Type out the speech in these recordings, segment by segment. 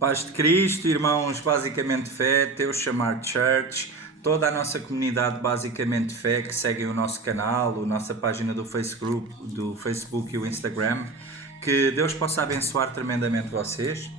Paz de Cristo, irmãos, basicamente fé, Teu Chamar Church, toda a nossa comunidade basicamente fé que seguem o nosso canal, a nossa página do Facebook e o Instagram, que Deus possa abençoar tremendamente vocês.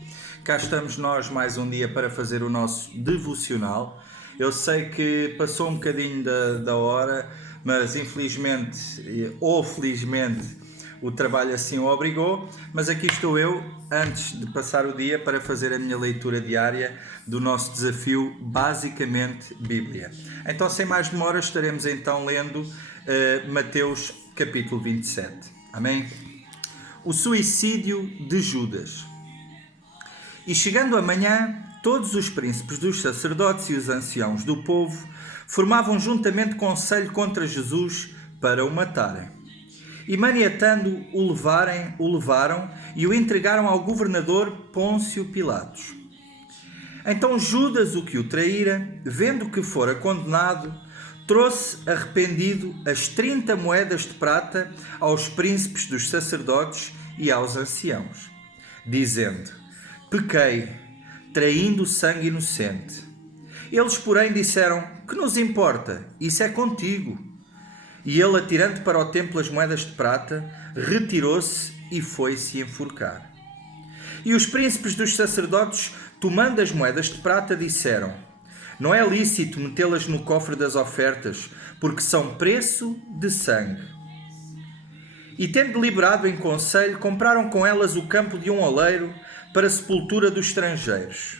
Cá estamos nós mais um dia para fazer o nosso devocional. Eu sei que passou um bocadinho da hora, mas infelizmente ou felizmente o trabalho assim o obrigou, mas aqui estou eu, antes de passar o dia, para fazer a minha leitura diária do nosso desafio Basicamente Bíblia. Então, sem mais demora, estaremos então lendo Mateus capítulo 27. Amém? O suicídio de Judas. E chegando amanhã, todos os príncipes dos sacerdotes e os anciãos do povo formavam juntamente conselho contra Jesus para o matarem. E maniatando o levaram e o entregaram ao governador Pôncio Pilatos. Então Judas, o que o traíra, vendo que fora condenado, trouxe arrependido as 30 moedas de prata aos príncipes dos sacerdotes e aos anciãos, dizendo: pequei, traindo sangue inocente. Eles, porém, disseram: que nos importa? Isso é contigo. E ele, atirando para o templo as moedas de prata, retirou-se e foi-se enforcar. E os príncipes dos sacerdotes, tomando as moedas de prata, disseram: não é lícito metê-las no cofre das ofertas, porque são preço de sangue. E tendo deliberado em conselho, compraram com elas o campo de um oleiro para a sepultura dos estrangeiros.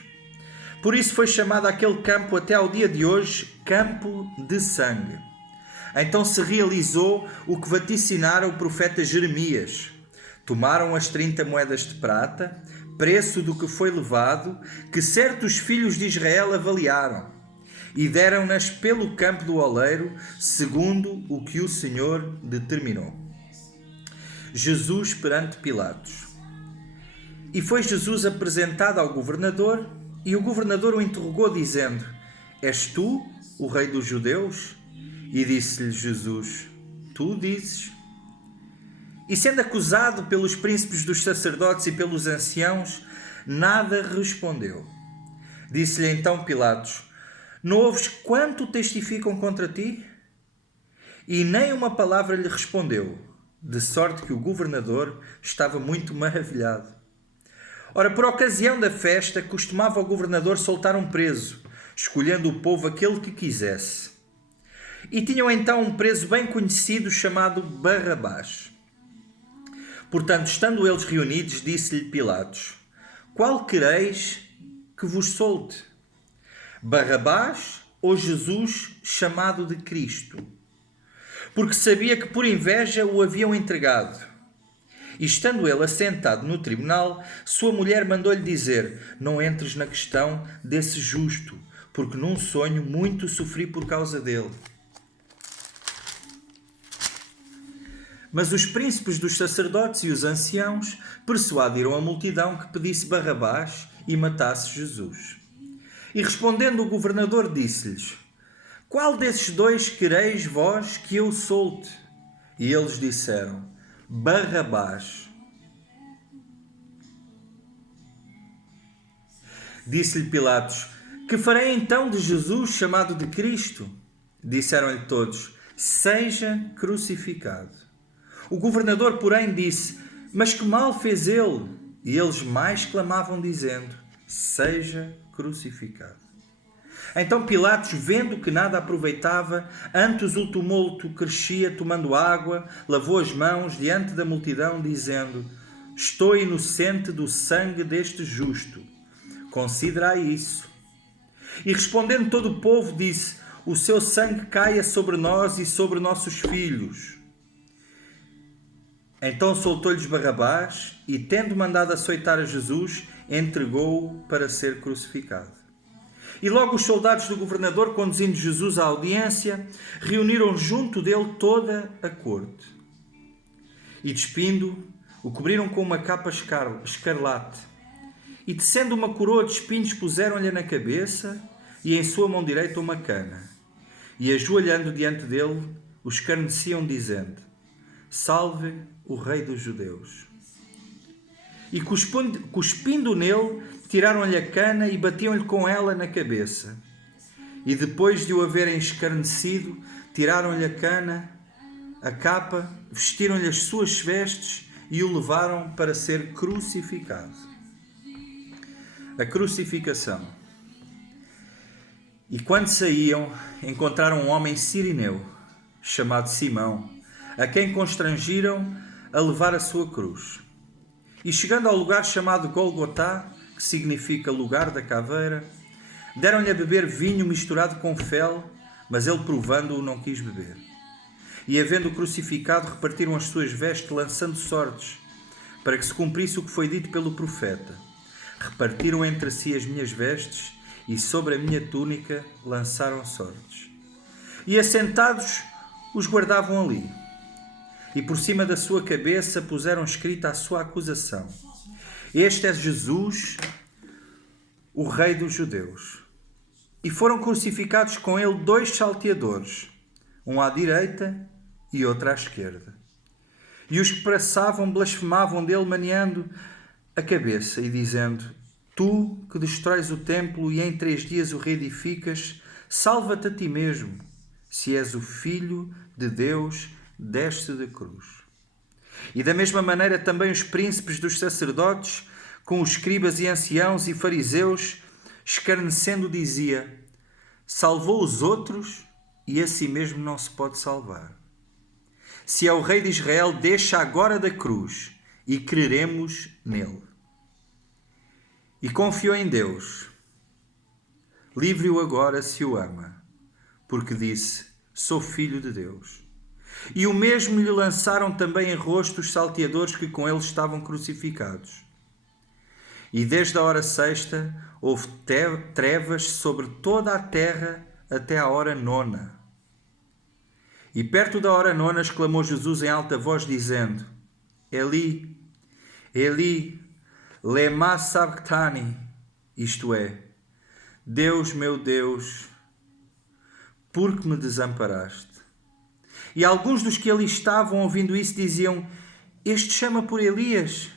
Por isso foi chamado aquele campo até ao dia de hoje Campo de Sangue. Então se realizou o que vaticinara o profeta Jeremias. Tomaram as 30 moedas de prata, preço do que foi levado, que certos filhos de Israel avaliaram, e deram-nas pelo campo do oleiro, segundo o que o Senhor determinou. Jesus perante Pilatos. E foi Jesus apresentado ao governador, e o governador o interrogou, dizendo: és tu o rei dos judeus? E disse-lhe Jesus: tu dizes. E sendo acusado pelos príncipes dos sacerdotes e pelos anciãos, nada respondeu. Disse-lhe então Pilatos: não ouves quanto testificam contra ti? E nem uma palavra lhe respondeu, de sorte que o governador estava muito maravilhado. Ora, por ocasião da festa, costumava o governador soltar um preso, escolhendo o povo aquele que quisesse. E tinham então um preso bem conhecido chamado Barrabás. Portanto, estando eles reunidos, disse-lhe Pilatos: qual quereis que vos solte? Barrabás ou Jesus, chamado de Cristo? Porque sabia que por inveja o haviam entregado. E estando ele assentado no tribunal, sua mulher mandou-lhe dizer: não entres na questão desse justo, porque num sonho muito sofri por causa dele. Mas os príncipes dos sacerdotes e os anciãos persuadiram a multidão que pedisse Barrabás e matasse Jesus. E respondendo o governador disse-lhes: qual desses dois quereis vós que eu solte? E eles disseram: Barrabás. Disse-lhe Pilatos: que farei então de Jesus, chamado de Cristo? Disseram-lhe todos: seja crucificado. O governador, porém, disse: mas que mal fez ele? E eles mais clamavam, dizendo: seja crucificado. Então Pilatos, vendo que nada aproveitava, antes o tumulto crescia, tomando água, lavou as mãos diante da multidão, dizendo: estou inocente do sangue deste justo. Considerai isso. E respondendo todo o povo, disse: o seu sangue caia sobre nós e sobre nossos filhos. Então soltou-lhes Barrabás e, tendo mandado açoitar a Jesus, entregou-o para ser crucificado. E logo os soldados do governador, conduzindo Jesus à audiência, reuniram junto dele toda a corte. E despindo, o cobriram com uma capa escarlate. E tecendo uma coroa de espinhos, puseram-lhe na cabeça e em sua mão direita uma cana. E ajoelhando diante dele, o escarneciam, dizendo: salve o rei dos judeus. E cuspindo nele, tiraram-lhe a cana e batiam-lhe com ela na cabeça. E depois de o haverem escarnecido, tiraram-lhe a cana, a capa, vestiram-lhe as suas vestes e o levaram para ser crucificado. A crucificação. E quando saíam, encontraram um homem sirineu, chamado Simão, a quem constrangiram a levar a sua cruz. E chegando ao lugar chamado Golgotá, que significa lugar da caveira, deram-lhe a beber vinho misturado com fel, mas ele, provando-o, não quis beber. E, havendo crucificado, repartiram as suas vestes, lançando sortes, para que se cumprisse o que foi dito pelo profeta. Repartiram entre si as minhas vestes, e sobre a minha túnica lançaram sortes. E assentados os guardavam ali. E por cima da sua cabeça puseram escrita a sua acusação: Este é Jesus, o Rei dos Judeus. E foram crucificados com ele 2 salteadores, um à direita e outro à esquerda. E os que passavam blasfemavam dele, maneando a cabeça e dizendo: Tu que destróis o templo e em 3 dias o reedificas, salva-te a ti mesmo. Se és o Filho de Deus, desce da cruz. E da mesma maneira também os príncipes dos sacerdotes, com os escribas e anciãos e fariseus, escarnecendo, dizia: Salvou os outros e a si mesmo não se pode salvar. Se é o Rei de Israel, deixa agora da cruz e creremos nele. E confiou em Deus. Livre-o agora se o ama, porque disse: Sou filho de Deus. E o mesmo lhe lançaram também em rosto os salteadores que com ele estavam crucificados. E desde a hora 6ª houve trevas sobre toda a terra até à hora 9ª. E perto da hora 9ª exclamou Jesus em alta voz, dizendo: Eli, Eli, lema sabachthani, isto é, Deus meu Deus, por que me desamparaste? E alguns dos que ali estavam, ouvindo isso, diziam: Este chama por Elias.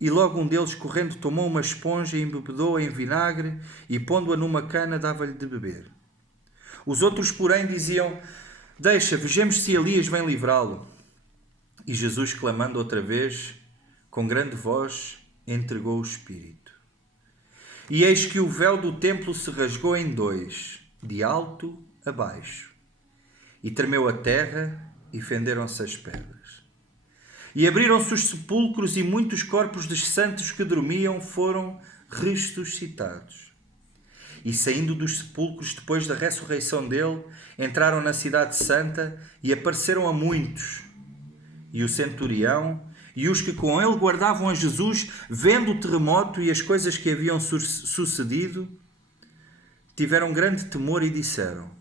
E logo um deles, correndo, tomou uma esponja e embebedou-a em vinagre e, pondo-a numa cana, dava-lhe de beber. Os outros, porém, diziam: Deixa, vejamos se Elias vem livrá-lo. E Jesus, clamando outra vez, com grande voz, entregou o Espírito. E eis que o véu do templo se rasgou em 2, de alto a baixo. E tremeu a terra e fenderam-se as pedras. E abriram-se os sepulcros e muitos corpos dos santos que dormiam foram ressuscitados. E saindo dos sepulcros depois da ressurreição dele, entraram na cidade santa e apareceram a muitos. E o centurião e os que com ele guardavam a Jesus, vendo o terremoto e as coisas que haviam sucedido, tiveram grande temor e disseram: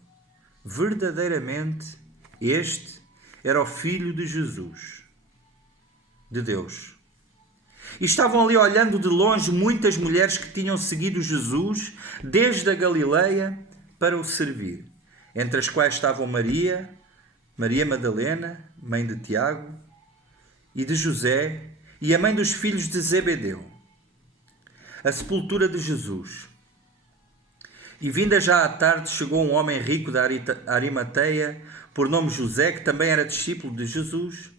Verdadeiramente, este era o Filho de Jesus, de Deus. E estavam ali olhando de longe muitas mulheres que tinham seguido Jesus desde a Galileia para o servir, entre as quais estavam Maria, Maria Madalena, mãe de Tiago, e de José, e a mãe dos filhos de Zebedeu. A sepultura de Jesus. E vinda já à tarde, chegou um homem rico da Arimateia, por nome José, que também era discípulo de Jesus.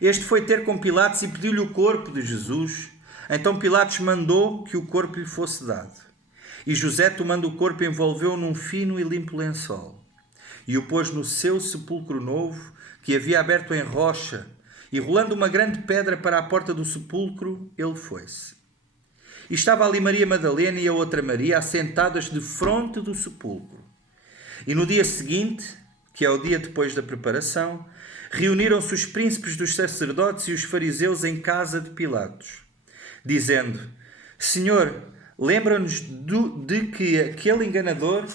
Este foi ter com Pilatos e pediu-lhe o corpo de Jesus. Então Pilatos mandou que o corpo lhe fosse dado. E José, tomando o corpo, envolveu-o num fino e limpo lençol, e o pôs no seu sepulcro novo, que havia aberto em rocha, e rolando uma grande pedra para a porta do sepulcro, ele foi-se. E estava ali Maria Madalena e a outra Maria, assentadas defronte do sepulcro. E no dia seguinte, que é o dia depois da preparação, reuniram-se os príncipes dos sacerdotes e os fariseus em casa de Pilatos, dizendo: Senhor, lembra-nos de que aquele enganador,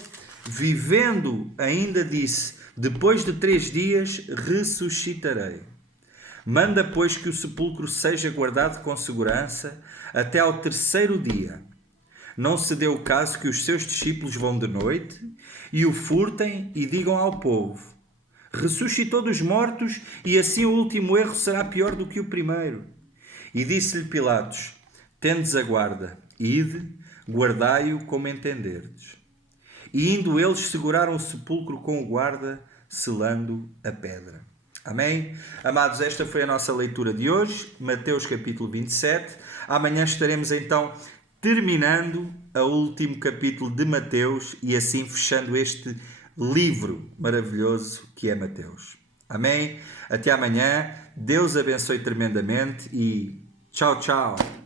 vivendo, ainda disse: depois de 3 dias ressuscitarei. Manda, pois, que o sepulcro seja guardado com segurança até ao 3º dia. Não se dê o caso que os seus discípulos vão de noite e o furtem e digam ao povo: ressuscitou dos mortos, e assim o último erro será pior do que o primeiro. E disse-lhe Pilatos: tendes a guarda. Ide, guardai-o como entenderdes. E indo eles, seguraram o sepulcro com o guarda, selando a pedra. Amém? Amados, esta foi a nossa leitura de hoje, Mateus capítulo 27. Amanhã estaremos então terminando o último capítulo de Mateus e assim fechando este livro maravilhoso que é Mateus. Amém? Até amanhã. Deus abençoe tremendamente e tchau, tchau.